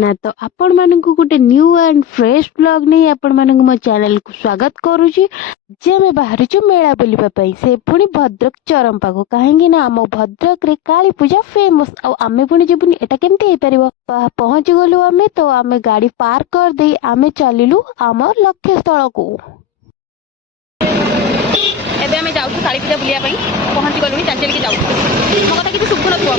जगन्नाथ। तो आपण मानकु गोटे न्यू एंड फ्रेश ब्लॉग नहीं आपण मानकु मो चैनल को स्वागत करूची। जे मैं बाहर छु मेला बुलिबा पई से पुणी भद्रक चरम पागो काहेकि ना आम भद्रक रे काली पूजा फेमस आ आमे पुणी जेबुनी एटा केमती हे परिबो। पहुंच गलु आमे तो आमे गाड़ी पार्क कर दे आमे चलिलु आमर लक्ष्य स्थल को। एबे आमे जाउ काली पूजा बुलिया पई पहुंच गलुनी चल चल के जाउ मो कथा किछ सुखु नथुआ।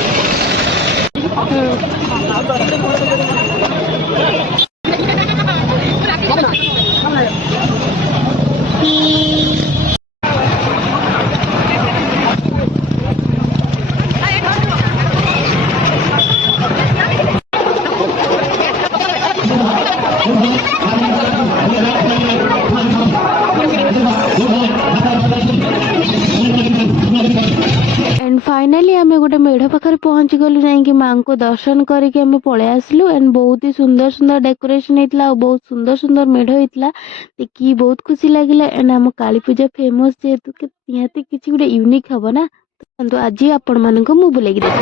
एंड फाइनली आमे गोटे मेढ़ पाखे पहुंची गलु जाइए माँ को दर्शन करके आमे पळे आसलु। एंड बहुत ही सुंदर सुंदर डेकोरेशन होता और बहुत सुंदर सुंदर मेढ़ होता देखिए बहुत खुशी लगे। एंड आम काली पूजा फेमस जेहेतु निहाती किसी गोटे यूनिक हम ना। तो आज आपण मान को मुझे बुलेगी देख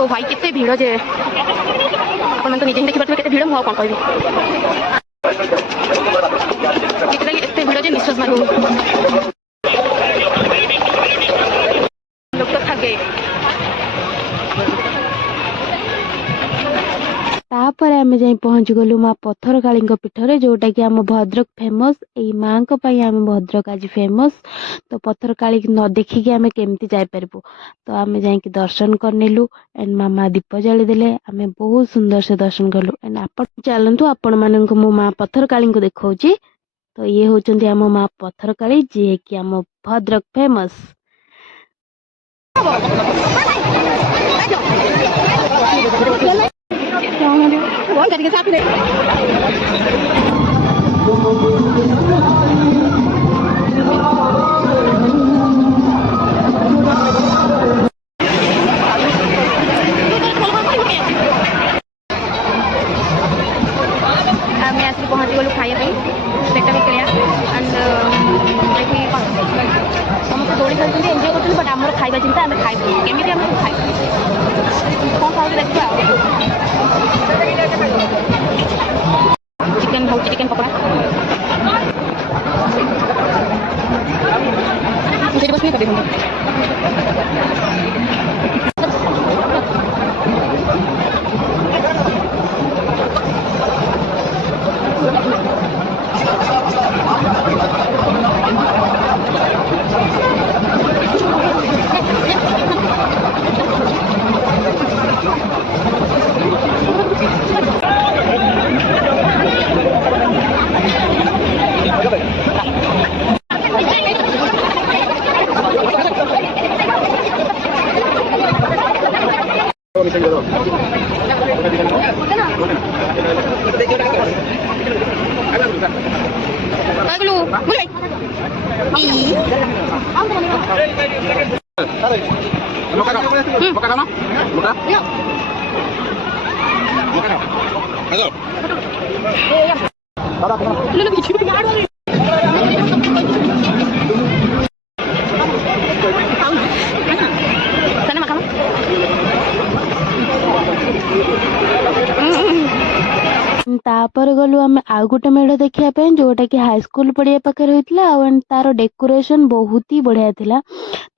ओ भाई केते भीड़ जे अपन तो निजे देखि पाथबे केते भीड़ मो कोन कहबी केते एते भीड़ जे निश्वास मारू लोग तो थके। तापर आमे जाई पहुंच गलु माँ पत्थर काली पीठरे जोटा कि आम भद्रक फेमस यही माँ आम भद्रक आज फेमस। तो पत्थर काली न देखिकी आमे केमती जाई परबो तो आमे जाई दर्शन करनेलु। एंड मामा दीप जली देले आमे बहुत सुंदर से दर्शन कलु। एंड आपण चलंतु आपण मानक मो माँ पत्थर काली को देखौची। तो ये होचंदी आम माँ पत्थर काली जे कि आम भद्रक फेमस। पहुंची गलु खाइए पेटा भी क्लियर एंड देखिए समस्त दौड़ी खेलते एंजय करते बट आम खाଇବା चिंता आम खाइबू केमी आम खाइ कौन खाऊ देखा चिकेन भाव चिकेन पकड़ा बस नहीं कर तापर गलु आम आउ गोटे मेढ़ देखा जोटा कि हाईस्कूल पड़िया पाखे होता एंड तार डेकोरेशन बहुत ही बढ़िया थिला।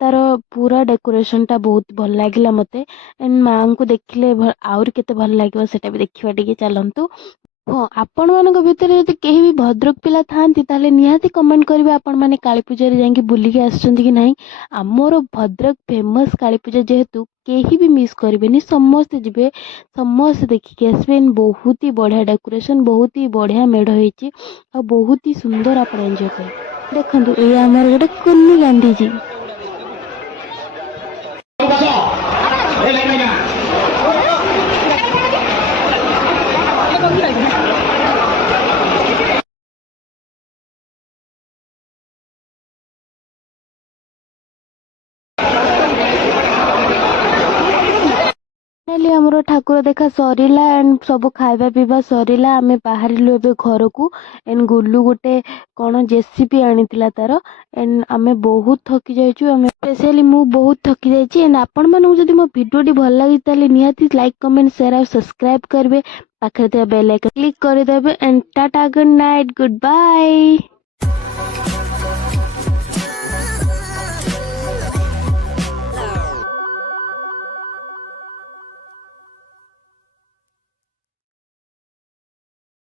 तार पूरा डेकोरेशन टा बहुत भल लगिला मते। एंड माँ को देखिले आउर केते भल लागिवो सेटा भी देखिबा टिके चलंतु। हाँ आपण मान भितर यदि कहीं भी भद्रक पिला थांती ताले निहाती कमेंट करिवे आपण माने काली पूजा रे जाके बुलिके आछंती कि नहीं। आमर भद्रक फेमस काली पूजा जेहेतु केही भी मिस करेनि समस्ते जिबे समस्ते देखिके आसबे। बहुत ही बढ़िया डेकोरेशन बहुत ही बढ़िया मेढ़ होइची और बहुत ही सुंदर आपण एंजॉय कर देखंतु। ए हमर गोटे कुन्नी गांधी जी। ଠାକୁର ଦେଖା ସରିଲା ଏଣ୍ଡ ସବୁ ଖାଇବା ପିଇବା ସରିଲା। ଆମେ ବାହାରିଲୁ ଏବେ ଘରକୁ। ଏଣ୍ଡ ଗୁଲୁ ଗୋଟେ କ'ଣ ଜେସିପି ଆଣିଥିଲା ତାର। ଏଣ୍ଡ ଆମେ ବହୁତ ଥକି ଯାଇଛୁ। ଆମେ ସ୍ପେଶିଆଲି ମୁଁ ବହୁତ ଥକି ଯାଇଛି। ଏଣ୍ଡ ଆପଣମାନଙ୍କୁ ଯଦି ମୋ ଭିଡ଼ିଓଟି ଭଲ ଲାଗିଛି ତାହେଲେ ନିହାତି ଲାଇକ୍ କମେଣ୍ଟ ସେୟାର ଆଉ ସବସ୍କ୍ରାଇବ କରିବେ। ପାଖରେ ଥିବା ବେଲ୍ ଆଇକନ୍ କ୍ଲିକ୍ କରିଦେବେ। And tata, good night, good bye.